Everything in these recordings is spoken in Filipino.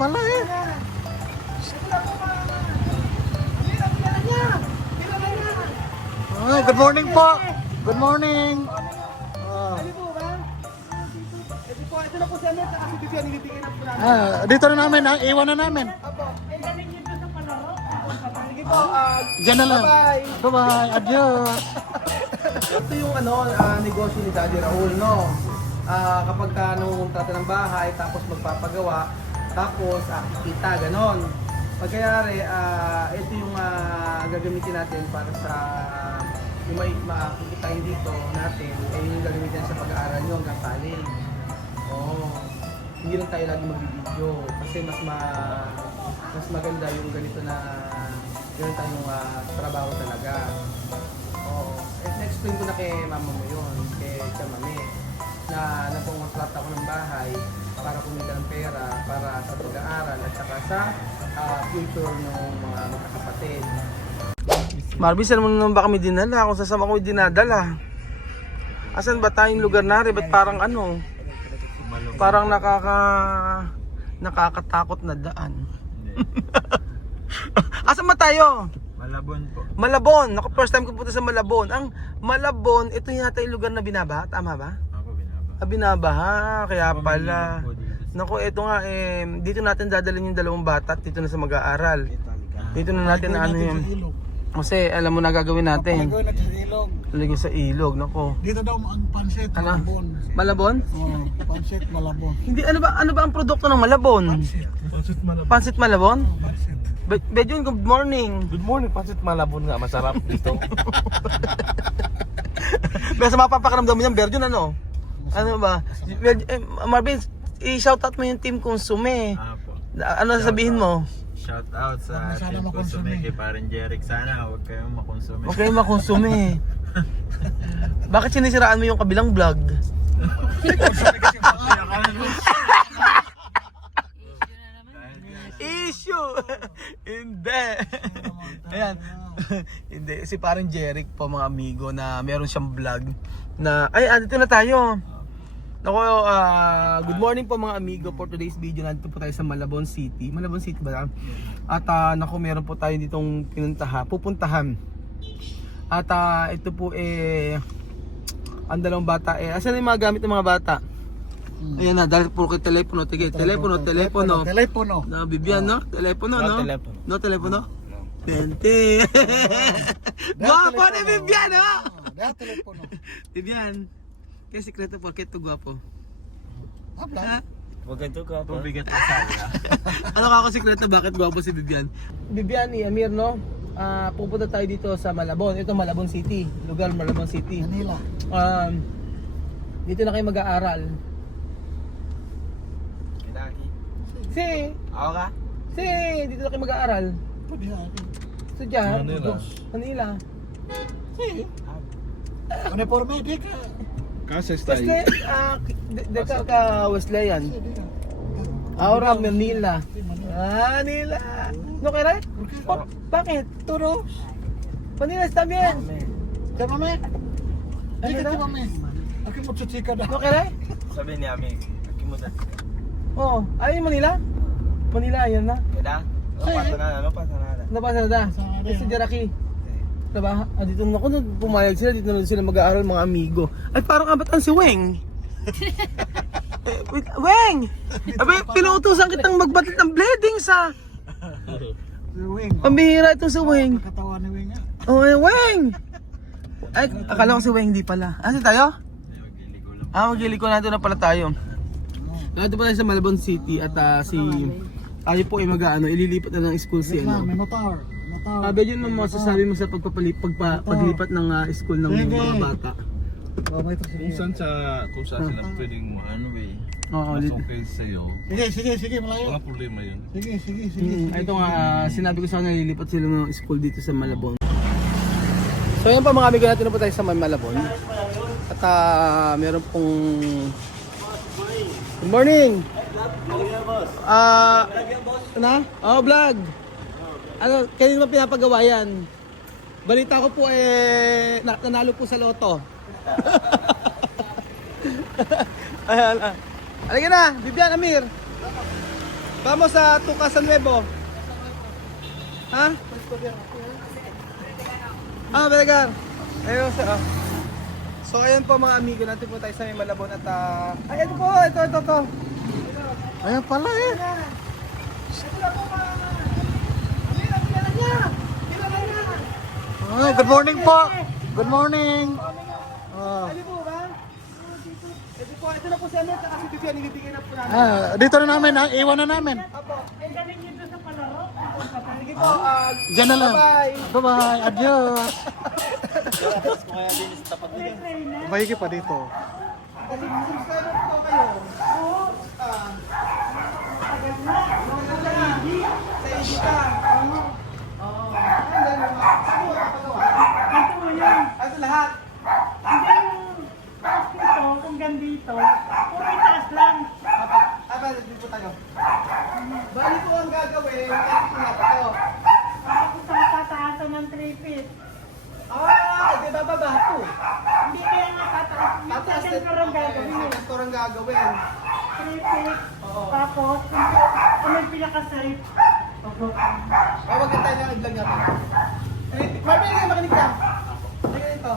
pala eh. Oh, good morning po. Good morning. Ito na po si Amet, kasi bibigyan nilibigyan na po namin. Dito na namin, iwan na namin. Sige po, Diyan na lang. bye-bye. Bye-bye. Adios. Ito yung negosyo ni Daddy Raul, no? Kapag ka nangungontrata ng bahay, tapos magpapagawa, tapos kikita, ganon. Pagkayari, ito yung gagamitin natin para sa yung may makikitain dito natin, yun yung gagamitin sa pag-aaral nyo hanggang college. Hindi lang tayo lagi mag-video kasi mas maganda yung ganito na yun tayong trabaho talaga. Na-explain ko na kay mama mo yun, kay mami, na nagpungontrata ako ng bahay para kumita ng pera para sa pag-aaral at saka sa future ng mga magkakapatid. Marvin, saan mo naman ba kami dinala? Kung sasama ko dinadala. Asan ba tayong lugar na rin? Ba't parang parang nakakatakot na daan. Asan ba tayo? Malabon po. Malabon. Naku, first time ko punta sa Malabon. Ang Malabon, ito yata yung lugar na binabaha. Tama ba? Ako binabaha. Binabaha. Kaya Ako pala. may ilog po dito. Naku, ito nga dito natin dadalhin yung dalawang bata at dito na sa mag-aaral. Dito na natin na ano yun. Kasi alam mo na gagawin natin. Palagay natin sa ilog. Lagyan sa ilog. Naku. Dito daw ang pansit, Ano? Malabon. Malabon? Oh, pansit, Malabon. Hindi, ano ba ang produkto ng Malabon? Pansit Malabon. Pansit Malabon? Pansit. Bejun, good morning. Good morning, Pansit Malabon nga. Masarap dito. Basta mapapakaramdam mo yan, Berjun, ano? Ano ba? Marvin, i-shoutout mo yung Team Consume. Apo. Ano sasabihin mo? Shout out sa Sana Team makonsume. Consume kay Parang Jeric. Sana huwag kayong makonsume. Huwag kayong makonsume. Bakit sinisiraan mo yung kabilang vlog? Issue! Hindi. Ayan. Hindi. Si parang Jeric po mga amigo na meron siyang vlog na dito na tayo. Nako, good morning po mga amigo. For today's video, nandito po tayo sa Malabon City. Malabon City ba? At nako, meron po tayo ditong pupuntahan. At ito po ang dalawang bata asan yung mga gamit ng mga bata? Ayan na, dahil puro kay telepono. Tige, telepono. Telepono. Na Bibian, no? Telepono, no? telepono. No telepono? 20. Guwapo ni Bibian, no? Dahil telepono. Bibian, kaya sikreto porket to guwapo. Habla. Huwag ito ka po. Bigat na sana. Ano ka ako sikreto bakit guwapo si Bibian? Bibian ni Amir, no? Pupunta tayo dito sa Malabon. Ito Malabon City. Lugar Malabon City. Manila. Dito na kayo mag-aaral. Si, Ako ka? dito na kayo mag-aaral. Pwede natin. Estudyar. Manila. Manila. Sige. Uniforme, di ka. Kasi Wesley, deka ka Wesleyan. Ahora Manila. Manila. No kaya? Bakit? Turo. Manila está bien. Diyan, mami. Ano Di ka na? di, mami. Aki mo chuchika na. No kaya? Sabi ni Ami, akimutan. Oh, ay Manila? Manila yan na. Kaya? Ano pa na? Nabasa na da. Si Jaraki. Diba? Dito na ako, pumayag sila, dito na sila mag-aaral mga amigo. Ay parang abatan si Weng. Wait, Weng! Abay, pinuutusan kitang magbatit ng bleeding sa... Wing. Pambihira itong si Weng. Katawa ni Wing. Oh, Weng! Ay, akala ko si Weng, di pala. Asan tayo? Magiliko na doon na pala tayo. Nandito pa tayo sa Malabon City at tayo po ay ililipat na ng school si May motor. Sabi yun mo masasabi mo sa paglipat ng school ng mga bata. Oh, may ito. Kung saan sila pwedeng Oo, okay sa'yo, Sige, malayo. wala problema yun. Sige. ito nga, sinabi ko sa kanila nililipat sila ng school dito sa Malabon. So yun pa mga amigo natin na po tayo sa Malabon. At meron pong... Good morning! Vlog! Ano, kailan mo pinapagawa yan? Balita ko po nanalo po sa loto. Ayan. Halika na, Bibian, Amir. Vamos sa Tucasan Nuevo. Ha? Ah, Belgar. Ayun sa So ayan po mga amigo, natin po tayo sa may Malabon at ay ito po, ito. Ayan pala eh. Oh, good morning po. Good morning. Oh. Ano po ba? Ito po, ito na po si Ano, at si Vivian, ibibigay na po namin. Dito na namin, iwan na namin. Apo. Ang galing nyo doon sa palaro. Sige po, Diyan na lang. bye-bye. Bye-bye. Adios. May trainer. Bahigi pa dito. Kasi subscriber po kayo. Oo. Tagal na. Sa Edita. Oo. Ang dami mga. Saan mo nakapagawa? Ito mo yun. Ano lahat? Hindi yung taas nito, hanggang dito. Puro itaas lang. Nandito po tayo. Bali po ang gagawin, ito po na tayo. Tapos ang tataasan ng 3 feet. Di ba baba po? Hindi kaya nga tataas. Yung Tataas second floor ang gagawin. Second floor ang gagawin. 3 feet. Oo. Tapos, kung may pinaka-safe. Wag na tayo ng i-vlog natin. Marvin, hindi makinig ka. Tingnan ito.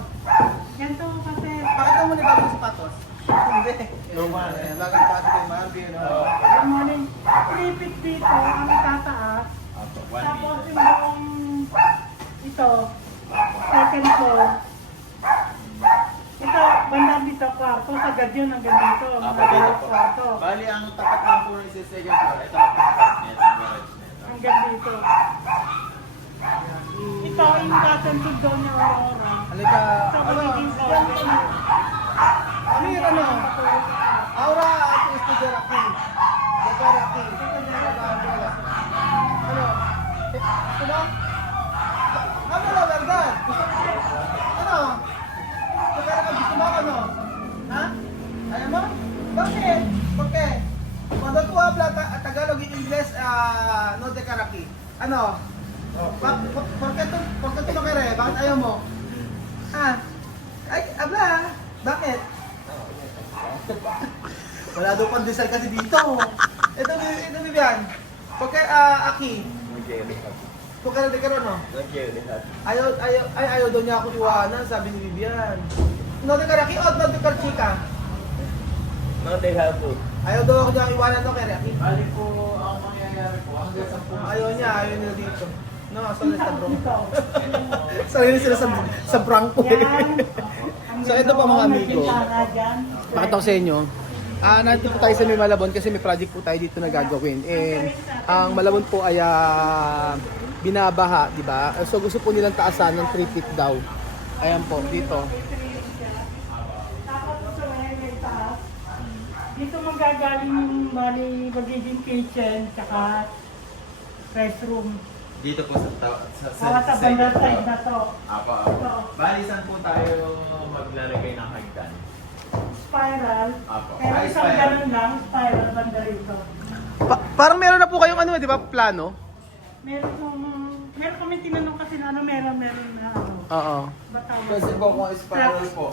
Ganito kasi. Pakita mo na bagong sapatos. Hindi. Normal. Bagong sapatos kay Marvin. Good morning. 3 feet dito ang itataas. Tapos yung buong ito, second floor. Ito, banda dito, kwarto. Sagad yun hanggang dito. Hanggang kwarto. Bali, ang tapat lang po ng second floor, ito lang po yung apartment, ang garage nito. Hanggang dito. Ito, yung kasantod doon yung Aurora. Halika. Ito, magiging floor. Ano yun ano? Aura at Studio Rocky. Studio Rocky. Ano? Ito ba? Ano na, Verdan? Ano? Gusto mo ano? Ha? Ayaw mo? Bakit? Porque cuando tú hablas Tagalog y English, no de Karaki. Ano? ¿Por qué tú no quieres? Bakit ayaw mo? Ha? Ay, habla. Bakit? Wala daw pandesal kasi dito. Ito Vivian. Porque aquí. Porque na de karon no. Ayaw daw niya ako iwanan, sabi ni Vivian. No de Karaki o no de Karchika? No, they have to. Ayaw daw ako niya iwanan no kay Rocky. Bali po, ang mangyayari po, hanggang sa po. Ayaw nila dito. No, sorry sa bro. Dito. Sarili sila sa prank ko. Yan. So, ito pa, mga May amigo. bintana dyan. Pakita ko sa inyo. Nandito po tayo sa may Malabon kasi may project po tayo dito na gagawin. And ang Malabon po ay binabaha, di ba? So gusto po nilang taasan ng 3 feet daw. Ayan po, dito. Tapos sa may taas. Dito manggagaling yung bali magiging kitchen tsaka restroom. Dito po Sa bandang side na to. Apo. Bali, saan po tayo maglalagay ng hagdan? Spiral. Apo. Pero Ay, isang spiral. ganun lang, spiral banda rito. Parang meron na po kayong ano, di ba, plano? Meron kami tinanong kasi na ano, meron na ano. Oo. Batawan. Kasi po kung spiral po,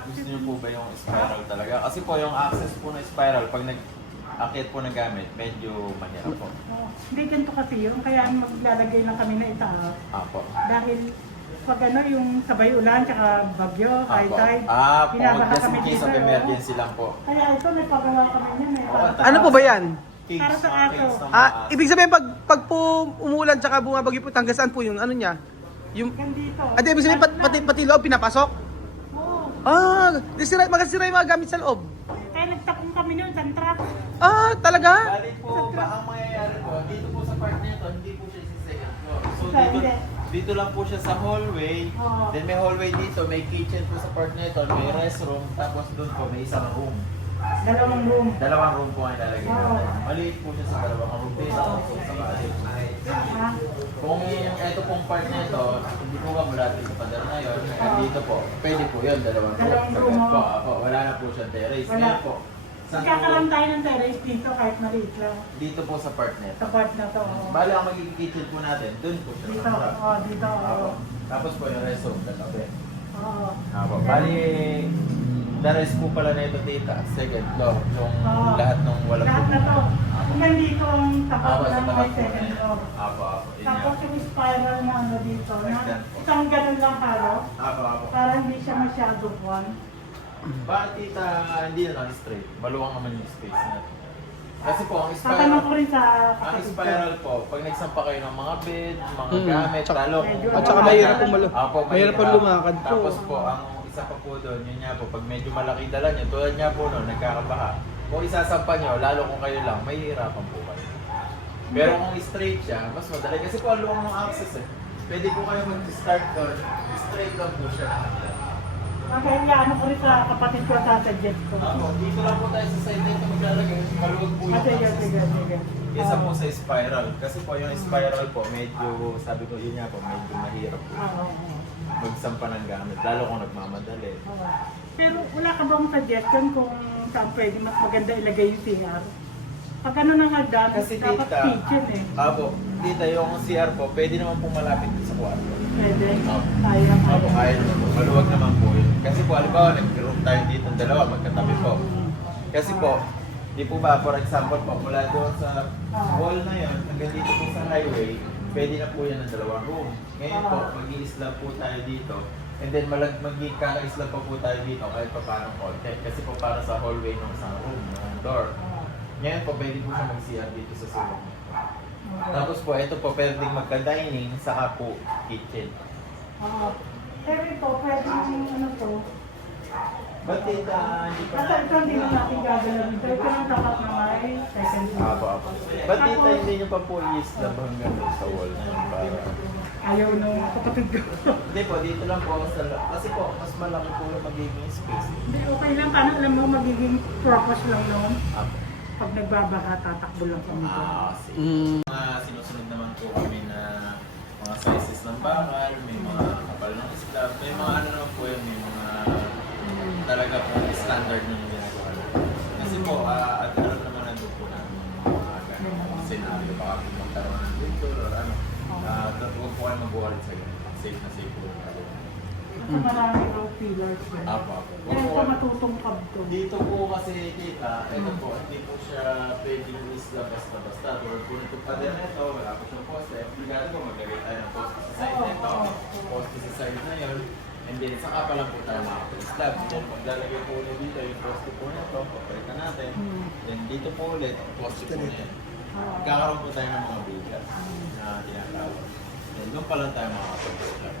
gusto niyo po ba yung spiral talaga? Kasi po yung access po ng spiral, pag nag-akit po ng gamit, medyo mahirap po. Oh, hindi ganito kasi yun, kaya maglalagay lang kami na itaas. Apo. Dahil pag ano, yung sabay ulan, tsaka bagyo, high Apo. tide, Po, binabaha just kami in case dito, of eh, emergency lang po. Kaya ito, may pagawa kami niyan eh. Oo, Ano po ba yan? Kings, Para sa mga aso. kings ng mga aso. Ibig sabihin pag po umulan tsaka bumabagyo po, hanggang saan po yung ano niya? Yung Hanggang dito. ibig sabihin pati loob pinapasok? Oo. Magasira yung mga gamit sa loob. Kaya nagtapong kami noon, sa truck. Talaga? Bali po, ang mangyayari po, dito po sa part nito, hindi po siya sa second floor. So Ah, dito, hindi. dito lang po siya sa hallway. Oo. Then may hallway dito, may kitchen po sa part nito, may restroom, tapos doon po may isang room. Dalawang room. Dalawang room po ang ilalagay Oo. natin. Maliit po siya sa dalawang room. Dito po sa balik. Ha? Kung ito pong part nito, hindi po ka mula dito pa na yun, dito po, pwede po yun, dalawang room. Dalawang room, Po, oo. po, wala na po siya terrace. Wala. Ngayon po, Magkakaroon tayo ng terrace dito kahit maliit lang. dito po sa part nito. Sa part na to. Oo. Bali ang magiging kitchen po natin, dun po siya. Dito. Oo, dito. Oo. Tapos po yung restroom, katabi. Oo. Bali, The rest po pala na ito, tita, second floor. Yung Oo. lahat ng walang Lahat na to. Hanggang dito ang tapat Apo, sa ng tapat may po second na yun. floor. Apo. Yun Tapos nga. yung spiral na ano dito, na Like that po. isang ganun lang halo, Apo. para hindi siya masyado buwan. Bakit tita, hindi na lang straight? Maluwang naman yung space natin. Kasi po, ang Tatanong ko spiral, rin sa ang kapatid ko. spiral po, pag nagsampa kayo ng mga bed, mga Mm. gamit, lalo. Medyo- At saka mahirap po Apo, mahirap po lumakad po. Tapos po, ang isa pa po doon, yun nga po, pag medyo malaki dala nyo, tulad nga po noon, nagkakabaha. Kung isasampa nyo, lalo kung kayo lang, mahihirapan po kayo. Pero kung straight siya, mas madali. Kasi po, ang luwang ng access eh. Pwede po kayo mag-start doon, straight lang po siya. Kaya ano ko rin sa kapatid ko sa suggest ko. Apo, dito lang po tayo sa side dito maglalagay. Maluwag po yung Sige, access. sige, sige. Isa po sa spiral. Kasi po yung spiral po, medyo, sabi ko yun nga po, medyo mahirap po Oo. magsampa ng gamit. Lalo kung nagmamadali. Oo. Pero wala ka bang suggestion kung saan pwede mas maganda ilagay yung CR? Pag ano nang hagdan, Kasi dapat tita, kitchen eh. Apo, tita, yung CR po, pwede naman po malapit sa kwarto. Pwede. Apo. Kaya, Apo, kaya. kaya naman po. Maluwag naman po yun. Kasi po, halimbawa, nag-group tayo dito ng dalawa, magkatabi po. Kasi po, di po ba, for example po, mula doon sa wall na yun, hanggang dito po sa highway, pwede na po yan ng dalawang room. Ngayon po, mag-i-slab po tayo dito. And then magkaka-slab pa po tayo dito kahit pa parang konti. Kasi po para sa hallway ng isang room, ng door. Ngayon po, pwede po siya mag-CR dito sa sulok. Tapos po, ito po, pwedeng magka-dining, saka po kitchen. Oo. Pero ito, pwede yung ano to. Ba't tita, hindi pa Kasi ito hindi na natin gagalawin. Ito lang dapat na may second floor. Apo. Ba't tita, hindi nyo pa po i-slab hanggang doon sa wall na yun para... Ayaw nung kapatid ko. Hindi po, dito lang po sa... Kasi po, mas malaki po yung magiging space. Hindi, okay lang. Paano alam mo magiging purpose lang noon? Apo. Pag nagbabaha, tatakbo lang kami doon. Sige. Mm. Mga sinusunod naman po kami na mga sizes ng bakal, may mga kapal ng slab, may mga ano naman po yun, may mga talaga po standard na yung ginagawa natin. Kasi po, at alam naman nandun po namin yung mga ganong scenario, baka kung magkaroon ng winter or ano, huwag po kayo mag-worry sa ganun. Safe na safe po. Kasi marami raw pillars. Apo. Kaya ito matutungkab to. Dito po kasi kita, ito po, hindi po siya pwedeng isla basta-basta. Tulad po nito pa din ito, wala po siyang poste. Obligado po maglagay tayo ng poste sa side nito, poste sa side na yun. And then, saka pa lang po tayo makapag-slab. Then, maglalagay po ulit dito yung poste po nito, papalitan natin. Then, dito po ulit, poste po na yan. Kakaroon po tayo ng mga bigas na tinatawag. Then, doon pa lang tayo makapag-slab.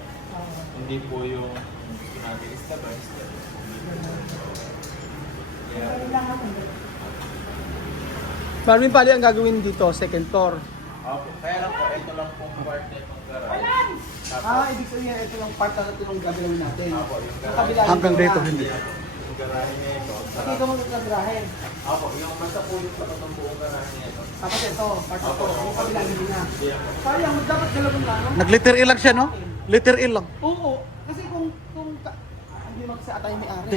Hindi po yung gusto natin slab, slab. Kailangan ko. Marvin, pali ang gagawin dito, second floor. Opo, kaya lang po, ito lang pong part na itong garage. Tapos, Ibig sabihin, ito yung part na ito yung gagawin natin. Opo, yung Sa garage. kabila Hanggang yung dito, wala. hindi. Yung garage niya ito. Pati ito magkagrahin. Opo, yung basta po yung sa itong buong garage niya ito. Tapos ito, part na ito. Yung kabila hindi na. Hindi lang po. Sayang, dapat galawin lang. No? Nag-letter E lang siya, no? Letter E lang. Oo. Kasi kung hindi magsaatay may ari.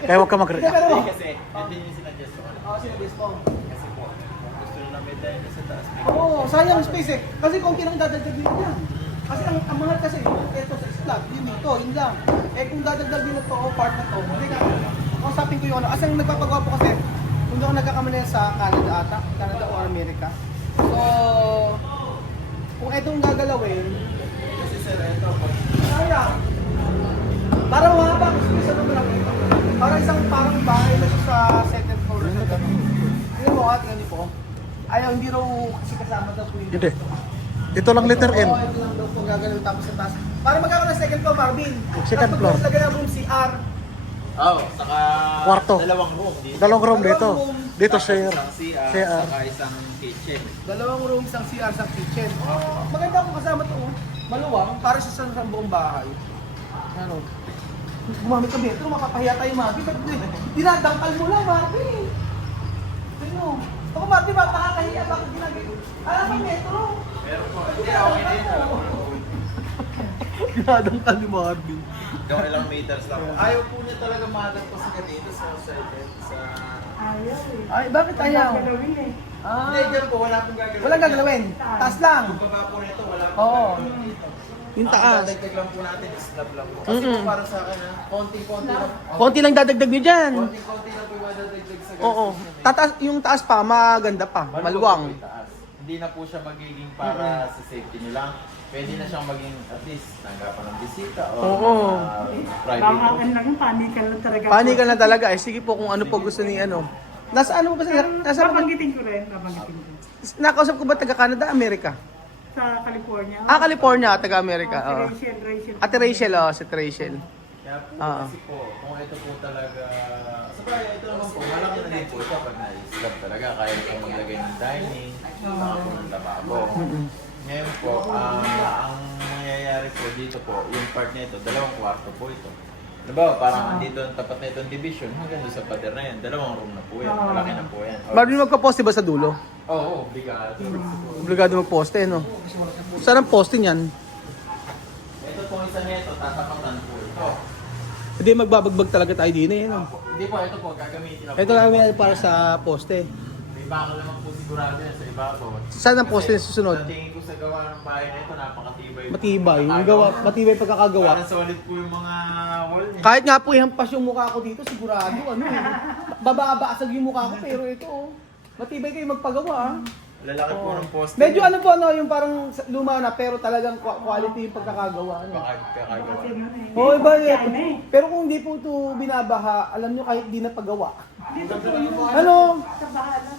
Kaya huwag ka Hindi, mag-react. pero... Hindi kasi, hindi niyo sinadjust ko. Oo, sinabis ko. Kasi po, kung gusto nyo na may dahil sa taas. Oo, sayang space eh. Kasi kung dadagdag din yan. Kasi ang mahal kasi, ito sa slab, yun dito, yun lang. Eh kung dadagdag din ito, o part na to, hindi ka, kausapin ko yung ano. Kasi ang nagpapagawa po kasi, kung di ako nagkakamali sa Canada ata, Canada or America. So, kung itong gagalawin, Kasi sir, ito, sayang. Parang mahaba ang space ano mo lang ito. Parang bahay na siya sa second floor na gano'n. Tingnan mo at ganito po. Ayaw, hindi raw kasi kasama daw po yun. Hindi. Ito lang letter N. Oo, ito lang daw po gagawin tapos sa taas. Para magkakaroon ng second floor, Marvin. Second floor. Tapos lagyan ng room CR. saka Kwarto. dalawang room. Dito. Dalawang room dito. Dito Tapos share. Isang CR, CR. saka isang kitchen. Dalawang room, isang CR, isang kitchen. Oh, maganda po kasama to. Maluwang, para sa buong bahay. Ano? Gumamit ka metro, mapapahiya tayo, Marvin. Ba't dinadangkal mo lang, Marvin? Ano? Ako, Marvin, ba nakakahiya? Bakit ginagawa? Alam mo, metro. Pero po, hindi okay din. Dinadangkal ni Marvin. Yung ilang meters lang po. Ayaw po niya talaga mahagat po sa ganito sa side sa... Ayaw eh. Ay, bakit ayaw? Gagawin eh. Hindi, dyan po, wala pong gagawin. Walang gagalawin. Taas lang. Yung baba po nito, wala pong Oo. gagawin dito. Yung Ang taas. dadagdag lang po natin, slab lang po. Kasi po para sa akin konting-konti lang. Konti lang dadagdag nyo dyan. Konting-konti lang po yung madadagdag sa Oo. Tataas, yung taas pa, maganda pa. Maluwang. Hindi na po siya magiging para sa safety nyo lang. Pwede na siyang maging at least tanggapan ng bisita o Oo. private Baka room. ano lang, panikan lang talaga. Panikan na talaga. Eh, sige po kung ano po gusto ni ano. Nasa ano ba sila? Nasa Babanggitin ko rin, babanggitin ko. nakausap ko ba taga Canada, Amerika? Sa California. California, taga Amerika. Oo. Rachel. Ate Rachel, si Rachel. Kaya po Oo. kasi po, kung ito po talaga, sa bagay ito naman po, malaki na din po ito pag na-slab talaga. Kaya ito maglagay ng dining, saka po ng lababo. Ngayon po, ang mangyayari po dito po, yung part na ito, 2 kwarto po ito. Diba, parang andito ang tapat na itong division, hanggang doon sa pader na yan, 2 room na po yan, malaki na po yan. Bago nyo magpa-poste ba sa dulo? Oo, bigat. Obligado magposte, no? Saan ang poste niyan? Ito po isa nito, tatapatan po ito. Hindi magbabagbag talaga tayo din eh, no? Hindi po, ito po, gagamitin na po. Ito lang yan para sa poste. May bako naman po sigurado yan sa iba po. Saan ang poste na susunod? Sa tingin ko sa gawa ng bahay na ito, napakatibay. po. Matibay. Yung gawa, matibay pagkakagawa. Parang solid po yung mga wall niya. Kahit nga po ihampas yung mukha ko dito, sigurado, ano eh. Bababasag yung mukha ko, pero ito, oh. Matibay kayo magpagawa, ah. Lalaki po ng poste. Medyo ano po, ano, yung parang luma na, pero talagang quality yung pagkakagawa, ano. Kakagawa. Oo, iba eh. Pero kung hindi po ito binabaha, alam nyo kahit di na pagawa. Ano?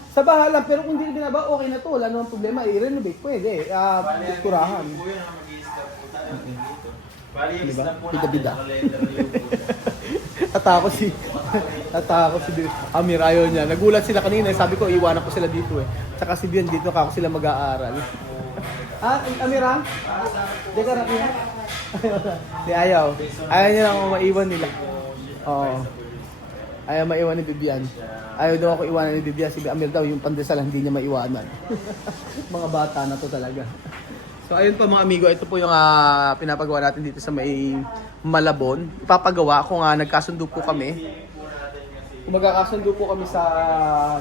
Sa bahala, pero kung hindi binabaha, okay na to. Wala namang problema, i-renovate pwede. Kurahan. Po yun ang mag-i-stop po tayo dito. Bali yung Diba? stop po Bida-bida. natin, letter U po siya. Tatakot si Amir, ayaw niya. Nagulat sila kanina, sabi ko, iwanan ko sila dito eh. Tsaka si Bian dito, kako sila mag-aaral. Amir ha? Di ka rakiya? Di ayaw. Ayaw niya lang ako maiwan nila. Oo. Ayaw maiwan ni Bibian. Ayaw daw ako iwanan ni Bibian. Si Amir daw, yung pandesal hindi niya maiwanan. Mga bata na to talaga. So ayun po mga amigo, ito po yung pinapagawa natin dito sa may Malabon. Ipapagawa kung nagkasundo po kami. Kung magkakasundo po kami sa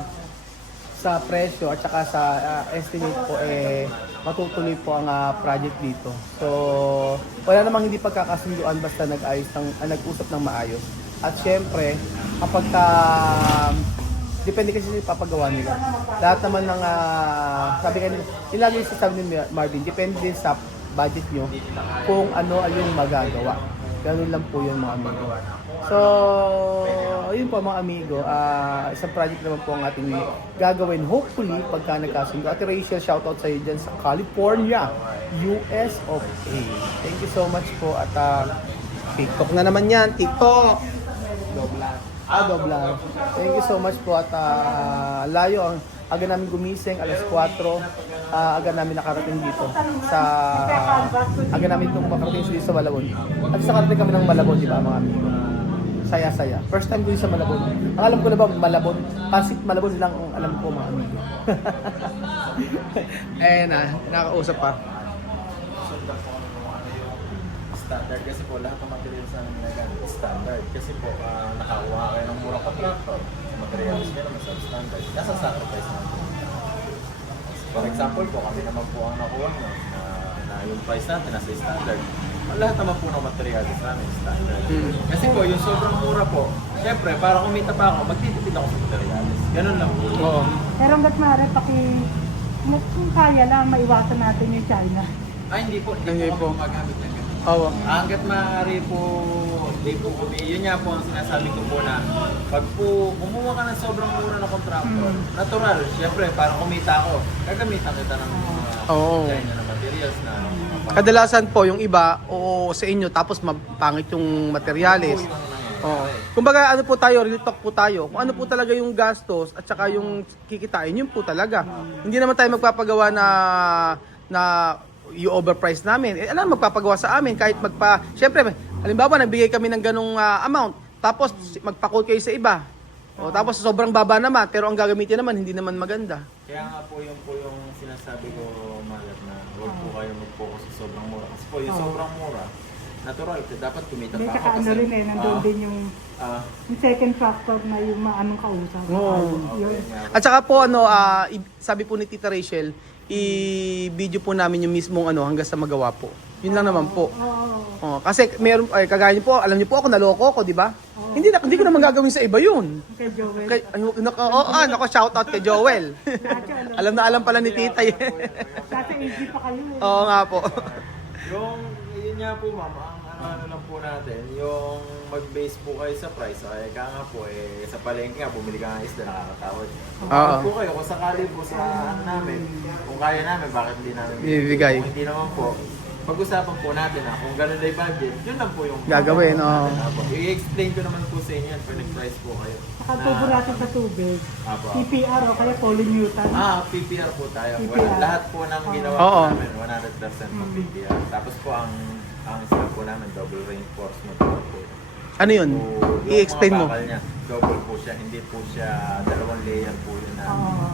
presyo at saka sa estimate po, matutuloy po ang project dito. So wala namang hindi pagkakasunduan basta nag-usap ng maayos. At syempre, kapag depende kasi sa papagawa nila. Lahat naman ng, sabi kanina, yung lagi sasabi ni Marvin, depende din sa budget nyo kung ano ay yung magagawa. Ganun lang po yun mga amigo. So, yun po mga amigo, isang project naman po ang ating gagawin. Hopefully, pagka nagkasundo. Ate Rachel, shoutout sa iyo dyan sa California, US of A. Thank you so much po at TikTok na naman yan, TikTok! Doblar. Thank you so much po at layo ang aga namin gumising, alas 4, aga namin nakarating dito aga namin itong makarating dito sa Malabon. At sa karating kami ng Malabon, di ba mga amigo? Saya-saya. First time ko sa Malabon. Ang alam ko na ba, Malabon? Pasig Malabon lang ang alam ko mga amigo. Nakausap pa. Standard kasi po lahat ng materials na ginagamit standard kasi po nakakuha kayo ng murang contractor sa materials nila mas standard nasa sacrifice natin. For example po kami naman po ang nakuha na yung price natin nasa standard. Lahat naman po ng materials namin standard. Kasi po yung sobrang mura po, syempre para kumita pa ako, magtitipid ako sa materials. Ganun lang po. Oo. Pero hanggat maaari, kung kaya lang, maiwasan natin yung China. Ay hindi po Hindi po. kami magamit ng ganun. Oo. Hanggat maaari po, hindi po kami, yun nga po ang sinasabi ko po na pag po kumuha ka ng sobrang mura na contractor, natural, syempre para kumita ako, gagamitan kita ng Oo. China na materials na Kadalasan po yung iba o sa inyo tapos mapangit yung materyales. Oo. Kumbaga ano po tayo, real talk po tayo. Kung ano po talaga yung gastos at saka yung kikitain, yun po talaga. Hindi naman tayo magpapagawa na yung overprice namin. Alam, magpapagawa sa amin kahit Siyempre, halimbawa nagbigay kami ng ganong amount, tapos magpa-quote kayo sa iba. O tapos sobrang baba naman, pero ang gagamitin naman hindi naman maganda. Kaya nga po yung sinasabi ko, Malat, na huwag po kayo mag-focus sa sobrang mura. Kasi po yung sobrang mura, natural, dapat kumita Hindi, pa saka ako. ano rin nandun din yung second factor na yung maanong kausap. Oo. Yun. At saka po sabi po ni Tita Rachel, i-video po namin yung mismong ano hanggang sa magawa po. Yun lang naman po. Oo. Kasi meron ay kagaya niyo po, alam niyo po ako naloko ko, di ba? Hindi ko naman gagawin sa iba yun. Kay Joel. Kay nako shout out kay Joel. alam na alam pala ni Tita. Dati AG pa kayo eh. Oo nga po. Yung, yun nga po ma'am, ang ano lang po natin, yung mag-base po kayo sa price, ay kaya nga po, sa palengke nga, bumili ka ng isda, nakakatawad. Oo. Po kayo, kung sakali po sa ano namin, kung kaya namin, bakit hindi namin Bibigay. Kung hindi naman po, pag-usapan po natin kung gano'n na yung budget, yun lang po yung Gagawin, oo. I-explain ko naman po sa inyo yan, pag price po kayo. Saka tubo natin sa tubig. Apo. PPR o kaya polynewton. PPR po tayo. PPR. Lahat po ng ginawa Oo. po namin, 100% po PPR. Tapos po ang sila po namin, double reinforcement po. Ano yun? So, I-explain yung mo. mga bakal niya, double po siya, hindi po siya dalawang layer po yun na.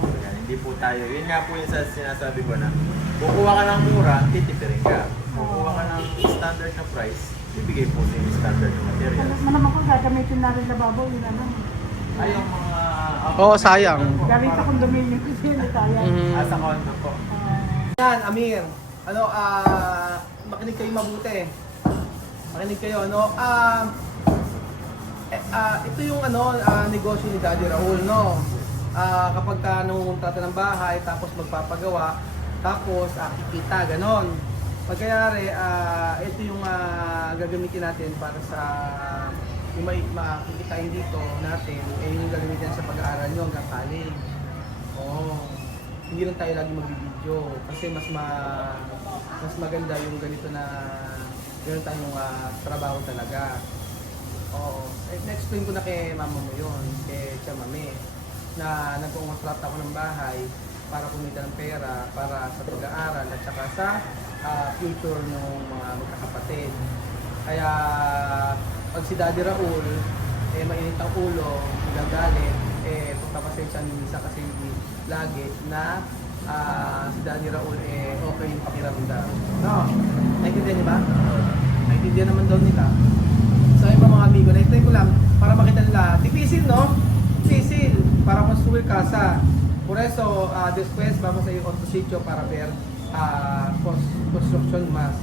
Kaya hindi po tayo, yun nga po yung sinasabi ko na, kukuha ka ng mura, titipirin ka. Kukuha ka ng standard na price, bibigay po sa yung standard na materials. Ano naman kung gagamitin natin sa babaw, yun ano. Ay, yung mga... Oo, sayang. Gamit akong dominion kasi yun, kaya. Sa condo po. Yan, Amir. Ano, makinig kayo mabuti. Makinig kayo, ano, ito yung ano, negosyo ni Daddy Raul, no? Kapag ka nangungontrata ng bahay, tapos magpapagawa, tapos kikita, ganon. Pagkayari, ito yung gagamitin natin para sa yung makikitain dito natin, yung gagamitin sa pag-aaral nyo hanggang college. Hindi lang tayo lagi mag-video kasi mas maganda yung ganito na meron tayong trabaho talaga. Na-explain ko na kay mama mo yun, kay Tia Mami, na nag-contract ako ng bahay para kumita ng pera para sa pag-aaral at saka sa future ng mga magkakapatid. Kaya pag si Daddy Raul, mainit ang ulo, nagagalit, pagpapasensya ni Misa kasi lagi na si Daddy Raul okay yung pakiramdam. No? Naintindihan niyo ba? Naintindihan naman daw nila. So yung mga amigo, na-explain ko lang para makita nila. Difícil, no? Difícil para construir casa. Por eso, después vamos a ir a otro sitio para ver construction más.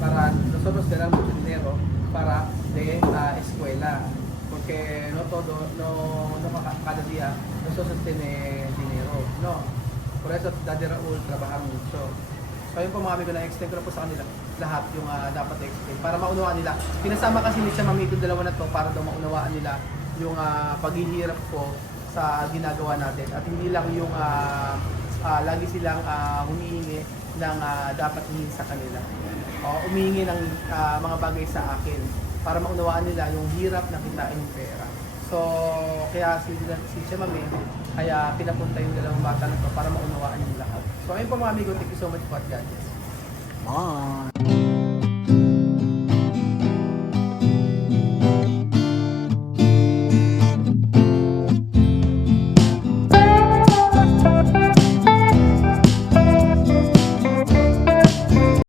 Para nosotros ganar mucho dinero para de escuela. Porque no todo, no cada día nosotros tiene dinero, no. Por eso Daddy Raul trabaja mucho. So yun po mga amigo, na-explain ko na po sa kanila lahat yung dapat explain para maunawaan nila. Pinasama kasi ni Tia Mami itong dalawa na to para daw maunawaan nila yung paghihirap ko sa ginagawa natin. At hindi lang yung lagi silang humihingi ng dapat hingin sa kanila. Humihingi ng mga bagay sa akin para maunawaan nila yung hirap na kitain yung pera. So, kaya si Tia Mami, kaya pinapunta yung dalawang bata na to para maunawaan yung lahat. So, ayun po mga amigo, thank you so much for God bless. Bye.